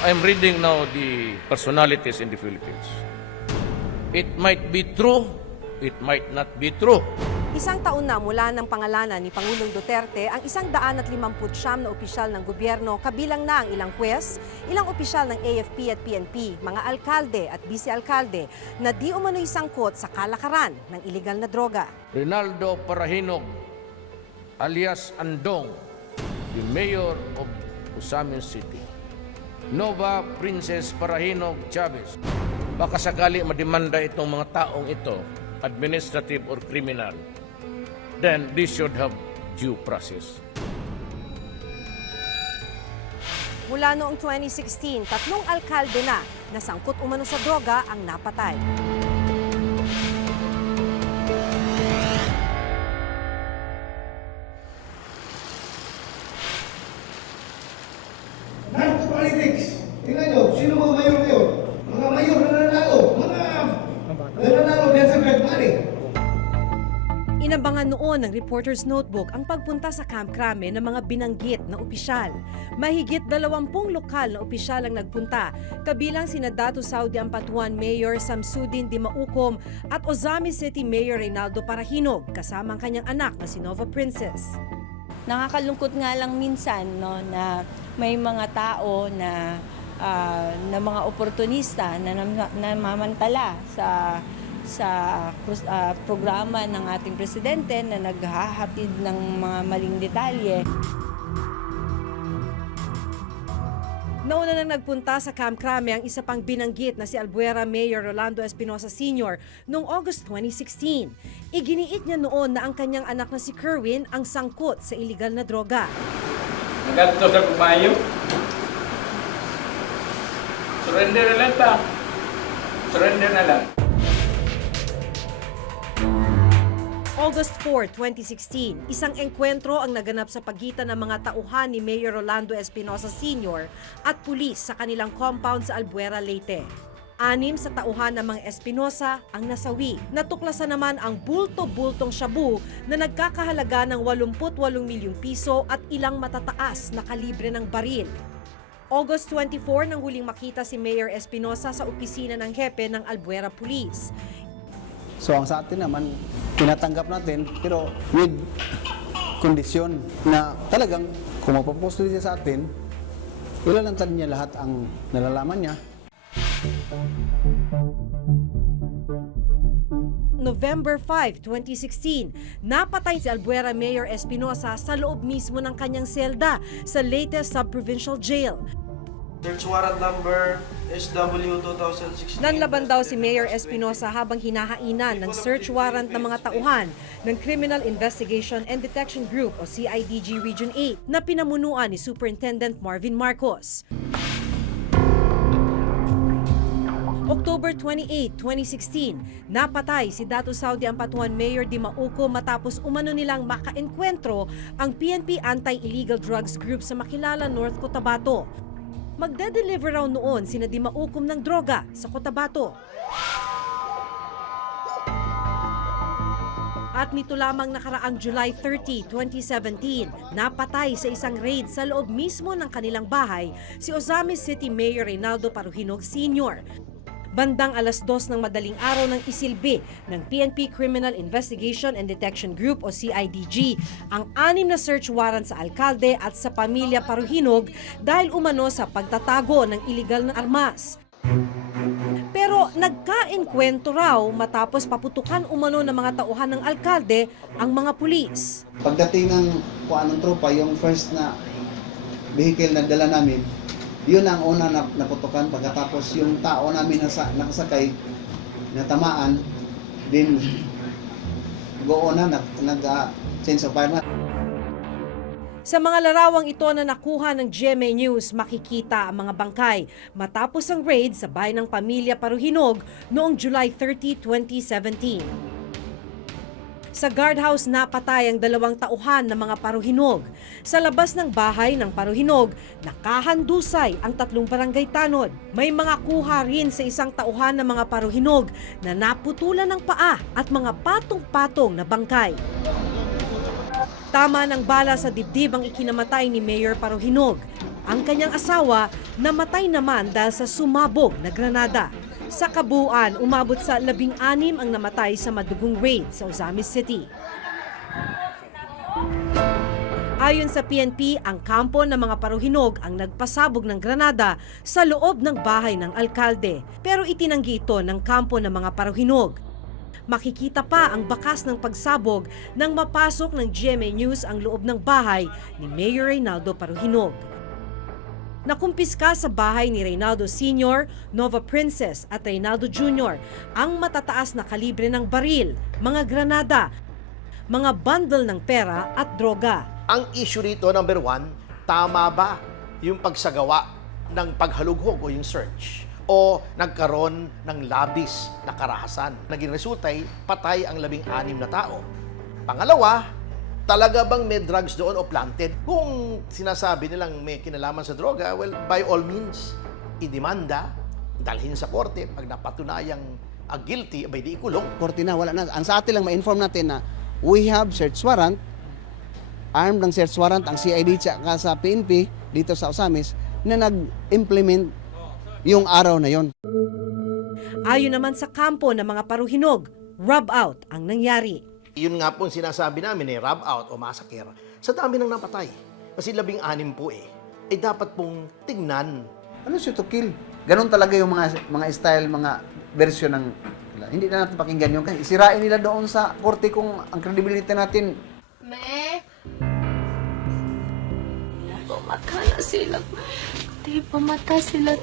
I'm reading now the personalities in the Philippines. It might be true, it might not be true. Isang taon na mula ng pangalanan ni Pangulong Duterte ang 159 na opisyal ng gobyerno, kabilang na ang ilang huwes, ilang opisyal ng AFP at PNP, mga alkalde at bise-alkalde na di umano'y sangkot sa kalakaran ng iligal na droga. Rinaldo Parahinog, alias Andong, the mayor of Osamin City. Nova Princess Parahinog Chavez. Baka sakali mademanda itong mga taong ito, administrative or criminal, then this should have due process. Mula noong 2016, 3 alkalde na sangkot umano sa droga ang napatay. Narco-politics. Tingnan nyo, sino mga mayor ngayon? Mga mayor na nanalo. Mga nanalo din sa Red Money. Inabangan noon ng Reporter's Notebook ang pagpunta sa Camp Crame ng mga binanggit na opisyal. Mahigit 20 lokal na opisyal ang nagpunta, kabilang sina Datu Saudi Ampatuan Mayor Samsudin Dimaukom at Ozamis City Mayor Reynaldo Parahinog, kasama ang kanyang anak na si Nova Princess. Nakakalungkot nga lang minsan no, na may mga tao na mga oportunista na namamantala sa programa ng ating presidente na naghahatid ng mga maling detalye. Nauna nang nagpunta sa Camp Crame ang isa pang binanggit na si Albuera Mayor Rolando Espinosa Sr. noong August 2016. Iginiit niya noon na ang kanyang anak na si Kerwin ang sangkot sa iligal na droga. Nagkadto sa kumayo. Surrender na lang ta. Surrender na lang. August 4, 2016, isang engkwentro ang naganap sa pagitan ng mga tauhan ni Mayor Rolando Espinosa Sr. at pulis sa kanilang compound sa Albuera, Leyte. 6 sa tauhan ng mga Espinosa ang nasawi. Natuklasan naman ang bulto-bultong shabu na nagkakahalaga ng 88 milyong piso at ilang matataas na kalibre ng baril. August 24 nang huling makita si Mayor Espinosa sa opisina ng hepe ng Albuera Police. So ang sa atin naman, tinatanggap natin pero with kondisyon na talagang kung mapaposto niya sa atin, ilalantad niya lahat ang nalalaman niya. November 5, 2016, napatay si Albuera Mayor Espinosa sa loob mismo ng kanyang selda sa Leyte Sub-Provincial Jail. Search warrant number SW 2016. Nanlaban daw si Mayor Espinosa habang hinahainan ng search warrant ng mga tauhan ng Criminal Investigation and Detection Group o CIDG Region 8 na pinamunuan ni Superintendent Marvin Marcos. October 28, 2016, napatay si Datu Saudi Ampatuan Mayor Dimaukom matapos umano nilang makaenkwentro ang PNP Anti-Illegal Drugs Group sa Makilala, North Cotabato. Magde-deliver raw noon sina Dimaukom ng droga sa Cotabato. At nito lamang nakaraang July 30, 2017, napatay sa isang raid sa loob mismo ng kanilang bahay si Ozamis City Mayor Reynaldo Parahinog Sr. Bandang 2:00 ng madaling araw ng isilbi ng PNP Criminal Investigation and Detection Group o CIDG ang 6 na search warrant sa alkalde at sa pamilya Parahinog dahil umano sa pagtatago ng iligal na armas. Pero nagkaenkwento raw matapos paputukan umano ng mga tauhan ng alkalde ang mga pulis. Pagdating ng kuanong tropa, yung first na vehicle na dala namin, yun ang una na naputukan. Pagkatapos yung tao namin nakasakay, natamaan, din go on na nag-change of fire na. Sa mga larawang ito na nakuha ng GMA News, makikita ang mga bangkay matapos ang raid sa bahay ng pamilya Parahinog noong July 30, 2017. Sa guardhouse napatay ang 2 tauhan ng mga Parahinog. Sa labas ng bahay ng Parahinog, nakahandusay ang 3 barangay tanod. May mga kuha rin sa isang tauhan ng mga Parahinog na naputulan ng paa at mga patong-patong na bangkay. Tama ng bala sa dibdib ang ikinamatay ni Mayor Parahinog. Ang kanyang asawa namatay naman dahil sa sumabog na granada. Sa kabuuan, umabot sa 16 ang namatay sa madugong raid sa Ozamis City. Ayon sa PNP, ang kampo ng mga paruhinog ang nagpasabog ng granada sa loob ng bahay ng alkalde. Pero itinanggi ito ng kampo ng mga paruhinog. Makikita pa ang bakas ng pagsabog nang mapasok ng GMA News ang loob ng bahay ni Mayor Reynaldo Paruhinog. Nakumpiska sa bahay ni Reynaldo Sr., Nova Princess at Reynaldo Jr. ang matataas na kalibre ng baril, mga granada, mga bundle ng pera at droga. Ang issue rito, number one, tama ba yung pagsagawa ng paghalughog o yung search? O nagkaroon ng labis na karahasan? Naging resulta ay patay ang 16 na tao. Pangalawa, talaga bang may drugs doon o planted? Kung sinasabi nilang may kinalaman sa droga, well, by all means, idemanda, dalhin sa korte. Pag napatunayang guilty, abay di ikulong. Korte na, wala na. Ang sa atin lang ma-inform natin na we have search warrant, armed ng search warrant ang CID tsaka sa PNP dito sa Ozamis na nag-implement yung araw na yon. Ayon naman sa kampo ng mga paruhinog, rub out ang nangyari. Yun nga po sinasabi namin rub out o massacre sa dami ng napatay. Kasi 16 po eh dapat pong tingnan. Ano siya to kill? Ganon talaga yung mga style, mga version ng... Hindi na natin pakinggan yung kasi isirain nila doon sa korte kung ang credibility natin. Pamatay na sila. Pamatay sila,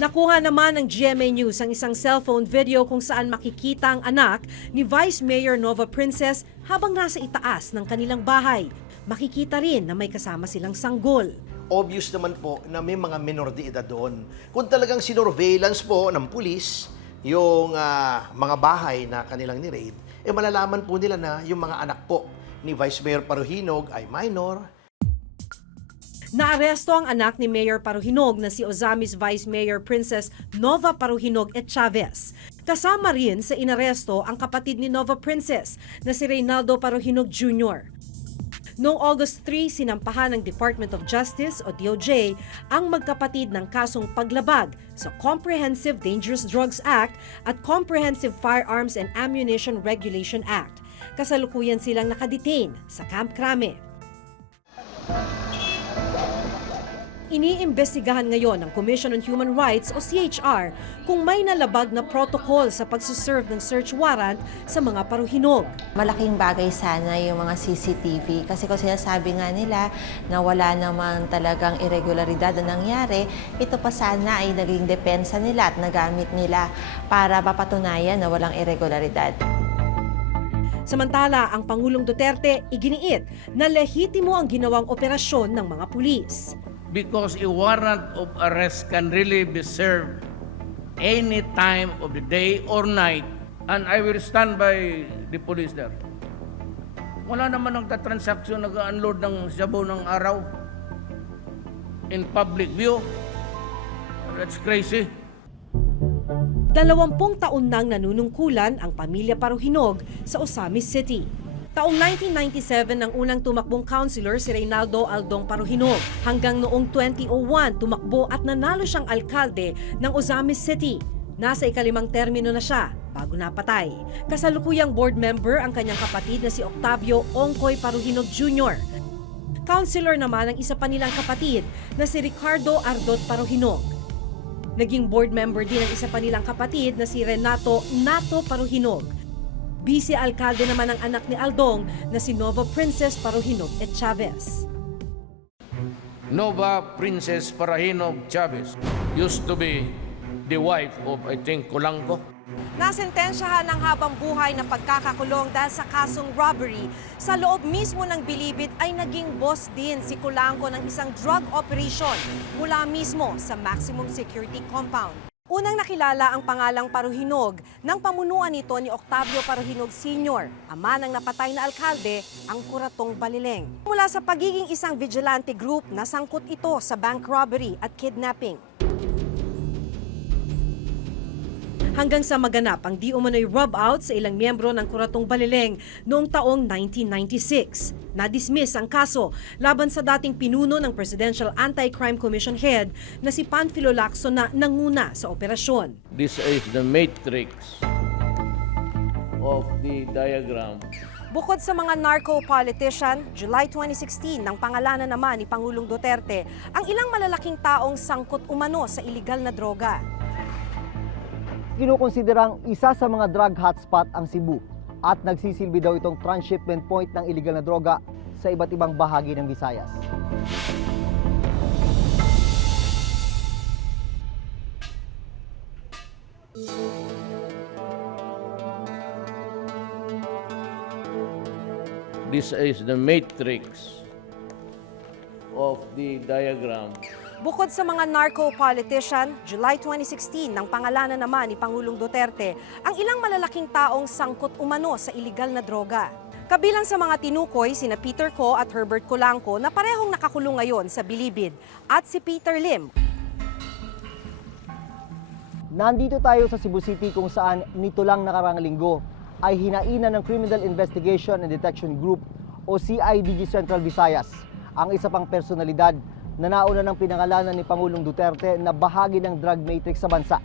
Nakuha naman ng GMA News ang isang cellphone video kung saan makikita ang anak ni Vice Mayor Nova Princess habang nasa itaas ng kanilang bahay. Makikita rin na may kasama silang sanggol. Obvious naman po na may mga minor de edad doon. Kung talagang sinorveillance po ng pulis yung mga bahay na kanilang ni-raid, malalaman po nila na yung mga anak po ni Vice Mayor Paruhinog ay minor. Naaresto ang anak ni Mayor Paruhinog na si Ozamis Vice Mayor Princess Nova Paruhinog et Chavez. Kasama rin sa inaresto ang kapatid ni Nova Princess na si Reynaldo Paruhinog Jr. Noong August 3, sinampahan ng Department of Justice o DOJ ang magkapatid ng kasong paglabag sa Comprehensive Dangerous Drugs Act at Comprehensive Firearms and Ammunition Regulation Act. Kasalukuyan silang nakadetain sa Camp Crame. Iniimbestigahan ngayon ng Commission on Human Rights o CHR kung may nalabag na protocol sa pagsuserve ng search warrant sa mga paruhinog. Malaking bagay sana yung mga CCTV kasi kung sinasabi nga nila na wala naman talagang irregularidad na nangyari, ito pa sana ay naging depensa nila at nagamit nila para mapatunayan na walang irregularidad. Samantala, ang Pangulong Duterte iginiit na lehitimo ang ginawang operasyon ng mga pulis. Because a warrant of arrest can really be served any time of the day or night, and I will stand by the police there. Wala naman nagtatransaksyon, nag-unload ng sabaw ng araw in public view. That's crazy. 20 taon nang nanunungkulan ang pamilya Paruhinog sa Ozamis City. Taong 1997 nang unang tumakbong councilor si Reynaldo Aldong Paruhinog. Hanggang noong 2001, tumakbo at nanalo siyang alkalde ng Ozamis City. Nasa ikalimang termino na siya bago napatay. Kasalukuyang board member ang kanyang kapatid na si Octavio Ongkoy Paruhinog Jr. Councilor naman ang isa pa nilang kapatid na si Ricardo Ardot Paruhinog. Naging board member din ang isa pa nilang kapatid na si Renato Nato Paruhinog. Vice-alkalde naman ang anak ni Aldong na si Nova Princess Paruhinog et Chavez. Nova Princess Paruhinog Chavez used to be the wife of, I think, Colanco. Nasentensyahan ng habang buhay na pagkakakulong dahil sa kasong robbery. Sa loob mismo ng Bilibid ay naging boss din si Colanco ng isang drug operation mula mismo sa maximum security compound. Unang nakilala ang pangalang Paruhinog ng pamunuan nito ni Octavio Paruhinog Sr., ama ng napatay na alkalde, ang Kuratong Balileng. Mula sa pagiging isang vigilante group, nasangkot ito sa bank robbery at kidnapping. hanggang sa maganap ang di umano'y rub-out sa ilang miyembro ng Kuratong Balileng noong taong 1996. Na-dismiss ang kaso laban sa dating pinuno ng Presidential Anti-Crime Commission Head na si Panfilo Lacson na nanguna sa operasyon. This is the matrix of the diagram. Bukod sa mga narco-politician, July 2016 nang pangalanan naman ni Pangulong Duterte ang ilang malalaking taong sangkot umano sa iligal na droga. Kinukonsiderang isa sa mga drug hotspot ang Cebu at nagsisilbi daw itong transshipment point ng iligal na droga sa iba't ibang bahagi ng Visayas. This is the matrix of the diagram. Bukod sa mga narco-politician, July 2016 nang pangalanan naman ni Pangulong Duterte ang ilang malalaking taong sangkot umano sa iligal na droga. Kabilang sa mga tinukoy sina Peter Co at Herbert Colanco na parehong nakakulong ngayon sa Bilibid at si Peter Lim. Nandito tayo sa Cebu City kung saan nito lang nakarang linggo ay hinainan ng Criminal Investigation and Detection Group o CIDG Central Visayas ang isa pang personalidad na nauna ng pinangalanan ni Pangulong Duterte na bahagi ng drug matrix sa bansa,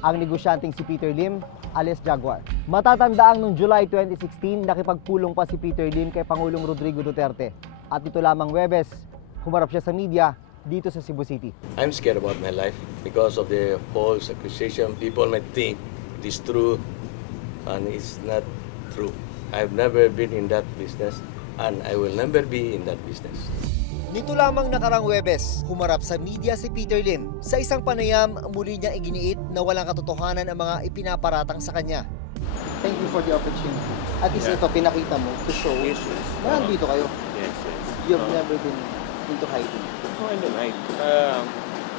ang negosyanteng si Peter Lim alias Jaguar. Matatandaang noong July 2016, nakipagpulong pa si Peter Lim kay Pangulong Rodrigo Duterte. At ito lamang Huwebes, humarap siya sa media dito sa Cebu City. I'm scared about my life because of the false accusation. People might think it is true and it's not true. I've never been in that business and I will never be in that business. Nito lamang nakarang Huwebes, humarap sa media si Peter Lim. Sa isang panayam, muli niyang iginiit na walang katotohanan ang mga ipinaparatang sa kanya. Thank you for the opportunity. At least ito, pinakita mo to show na nandito kayo. Yes. You've never been into hiding. No, I don't hide.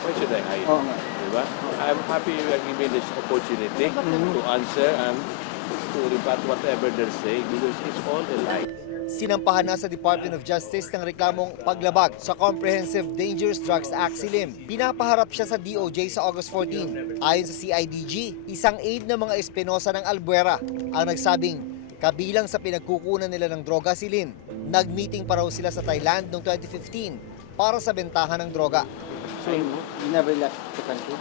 Why should I hide? Oo nga. Diba? I'm happy you are given this opportunity to answer and to rebut whatever they're saying because it's all a lie. Sinampahan na sa Department of Justice ng reklamong paglabag sa Comprehensive Dangerous Drugs Act si Lim. Pinapaharap siya sa DOJ sa August 14. Ayon sa CIDG, isang aide ng mga Espinosa ng Albuera ang nagsabing kabilang sa pinagkukunan nila ng droga si Lim. Nag-meeting pa raw sila sa Thailand noong 2015 para sa bentahan ng droga. So, you never left the country?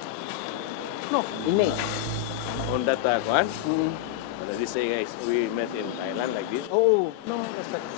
No. In May? On that one, they say guys, we met in Thailand like this. Oo. No,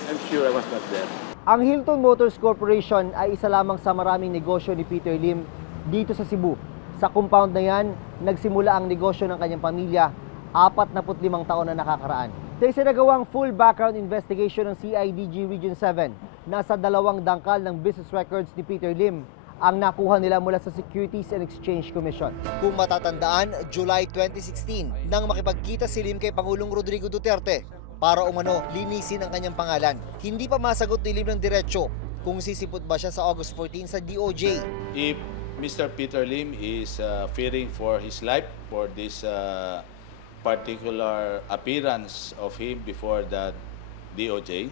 I'm sure I was not there. Ang Hilton Motors Corporation ay isa lamang sa maraming negosyo ni Peter Lim dito sa Cebu. Sa compound na yan, nagsimula ang negosyo ng kanyang pamilya 45 taon na nakakaraan. Sa isinagawang full background investigation ng CIDG Region 7, nasa 2 dangkal ng business records ni Peter Lim ang nakuha nila mula sa Securities and Exchange Commission. Kung matatandaan, July 2016, nang makipagkita si Lim kay Pangulong Rodrigo Duterte para umano linisin ang kanyang pangalan. Hindi pa masagot ni Lim ng diretsyo kung sisipot ba siya sa August 14 sa DOJ. If Mr. Peter Lim is fearing for his life for this particular appearance of him before the DOJ,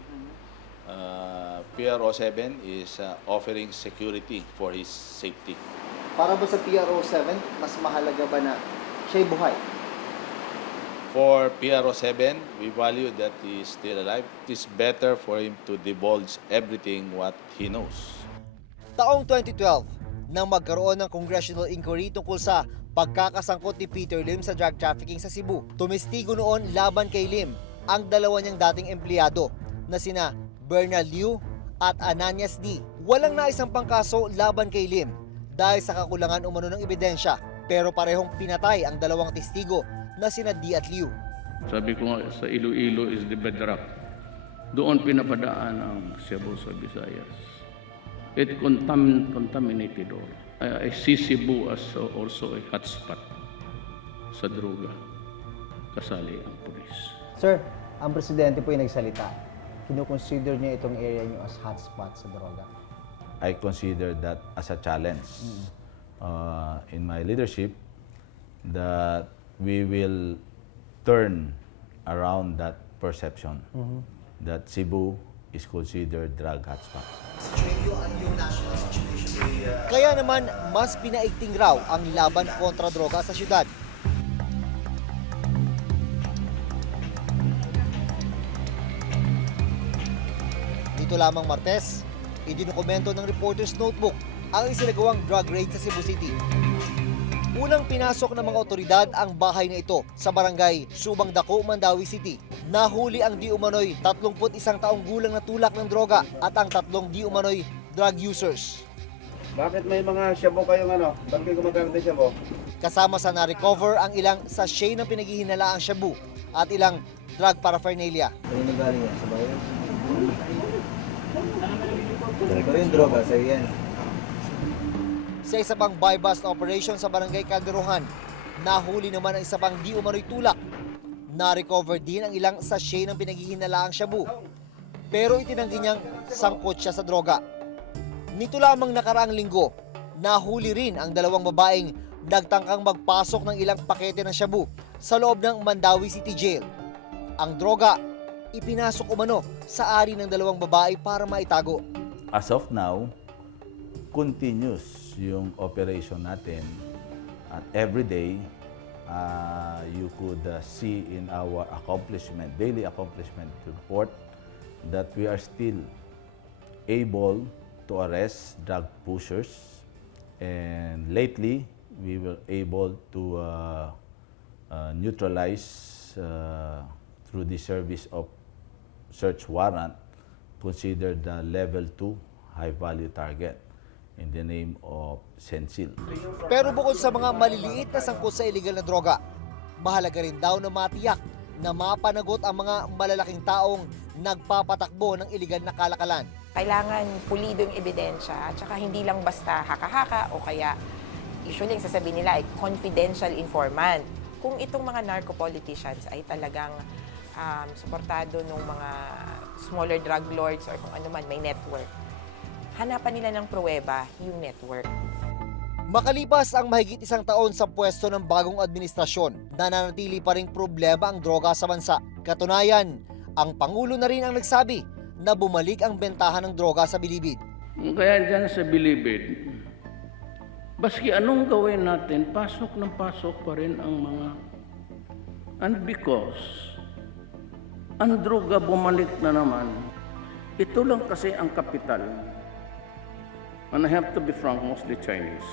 PRO 7 is offering security for his safety. Para ba sa PRO 7, mas mahalaga ba na siya'y buhay? For PRO 7, we value that he is still alive. It is better for him to divulge everything what he knows. Taong 2012, nang magkaroon ng congressional inquiry tungkol sa pagkakasangkot ni Peter Lim sa drug trafficking sa Cebu, tumistigo noon laban kay Lim ang dalawa niyang dating empleyado na sina Bernal Liu at Ananias D. Walang naisang pangkaso laban kay Lim dahil sa kakulangan umano ng ebidensya, pero parehong pinatay ang dalawang testigo na sina D at Liu. Sabi ko nga, sa Iloilo is the bedrock. Doon pinapadaan ang Cebu sa Visayas. It contaminated all. I see Cebu as also a hotspot sa droga. Kasali ang pulis. Sir, ang presidente po yung nagsalita. Kino-consider niya itong area niyo as hotspot sa droga? I consider that as a challenge in my leadership that we will turn around that perception that Cebu is considered drug hotspot. Kaya naman, mas pinaigting raw ang laban kontra droga sa syudad. Nito lamang Martes, idinukomento ng Reporter's Notebook ang isinagawang drug raid sa Cebu City. Unang pinasok ng mga otoridad ang bahay na ito sa barangay Subang Dako, Mandawi City. Nahuli ang di umano'y 31 taong gulang na tulak ng droga at ang 3 di umano'y drug users. Bakit may mga shabu kayong ano? Ba't kayo gumagamit ng shabu? Kasama sa na-recover ang ilang sachet ng pinaghihinalaang shabu at ilang drug paraphernalia. Ano galing yan? Sa bayan? Ito yung droga, sa'yo yan. Sa isa pang buy-bust operation sa barangay Calderohan, nahuli naman ang isa pang di umano'y tulak. Na-recover din ang ilang sachet ng pinaghihinalaang shabu. Pero itinanggi niyang sangkot siya sa droga. Nito lamang nakaraang linggo, nahuli rin ang 2 babaeng nagtangkang magpasok ng ilang pakete ng shabu sa loob ng Mandawi City Jail. Ang droga, ipinasok umano sa ari ng 2 babae para maitago. As of now, continuous yung operation natin at every day you could see in our daily accomplishment report that we are still able to arrest drug pushers, and lately we were able to neutralize through the service of search warrant considered the level 2 high value target in the name of Sensil. Pero bukod sa mga maliliit na sangkot sa illegal na droga, mahalaga rin daw na matiyak na mapanagot ang mga malalaking taong nagpapatakbo ng illegal na kalakalan. Kailangan pulido yung ebidensya at saka hindi lang basta haka-haka o kaya usually yung sasabihin nila ay confidential informant. Kung itong mga narco-politicians ay talagang suportado ng mga smaller drug lords or kung ano man, may network, hanapan nila ng pruweba yung network. Makalipas ang mahigit 1 taon sa pwesto ng bagong administrasyon, nananatili pa ring problema ang droga sa bansa. Katunayan, ang Pangulo na rin ang nagsabi na bumalik ang bentahan ng droga sa Bilibid. Kaya dyan sa Bilibid, baski anong gawin natin, pasok ng pasok pa rin ang mga... And because ang droga bumalik na naman, ito lang kasi ang kapital. And I have to be frank, mostly Chinese.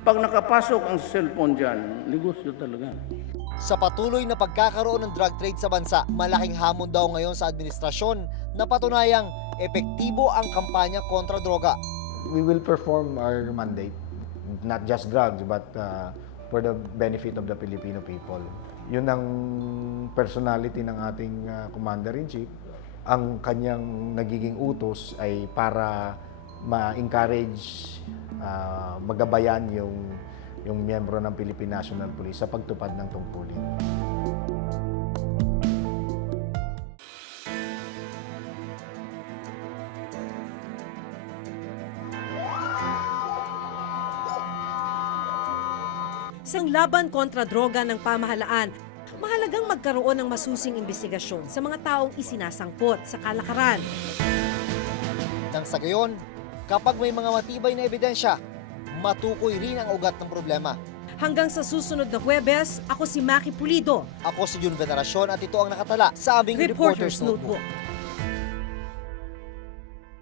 Pag nakapasok ang cellphone dyan, negosyo talaga. Sa patuloy na pagkakaroon ng drug trade sa bansa, malaking hamon daw ngayon sa administrasyon na patunayang epektibo ang kampanya kontra droga. We will perform our mandate, not just drugs, but for the benefit of the Filipino people. Yun ang personality ng ating Commander-in-Chief. Ang kanyang nagiging utos ay para ma-encourage, magabayan yung miyembro ng Philippine National Police sa pagtupad ng tungkulin. Sa laban kontra droga ng pamahalaan, mahalagang magkaroon ng masusing imbestigasyon sa mga taong isinasangkot sa kalakaran. Nang sa gayon, kapag may mga matibay na ebidensya, matukoy rin ang ugat ng problema. Hanggang sa susunod na Huwebes, ako si Maki Pulido. Ako si Jun Veneracion at ito ang nakatala sa aming Reporter's Notebook.